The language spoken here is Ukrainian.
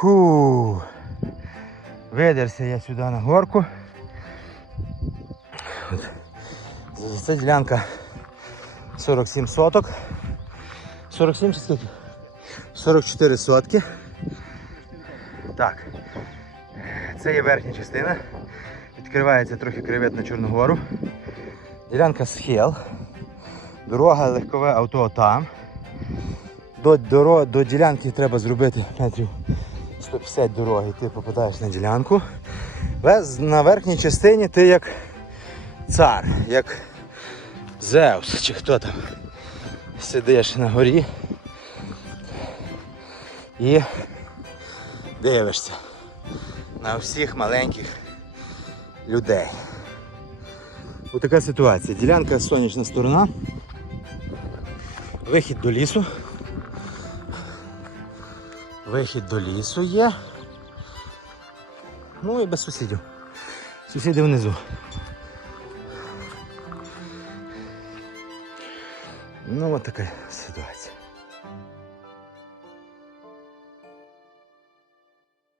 Ху. Видерся я сюди на горку. От. Це ділянка 47 соток. 47 чи скільки? 44 сотки. Так. Це є верхня частина. Відкривається трохи кривет на Чорну гору. Ділянка схил. Дорога легкове авто там. До, доро, до ділянки треба зробити метрів 150 дороги, ти попадаєш на ділянку. На верхній частині ти як цар, як Зевс чи хто там. Сидиш на горі і дивишся на всіх маленьких людей. Ось така ситуація. Ділянка сонячна сторона. Вихід до лісу. Вихід до лісу є. Ну і без сусідів. Сусіди внизу. Ну от така ситуація.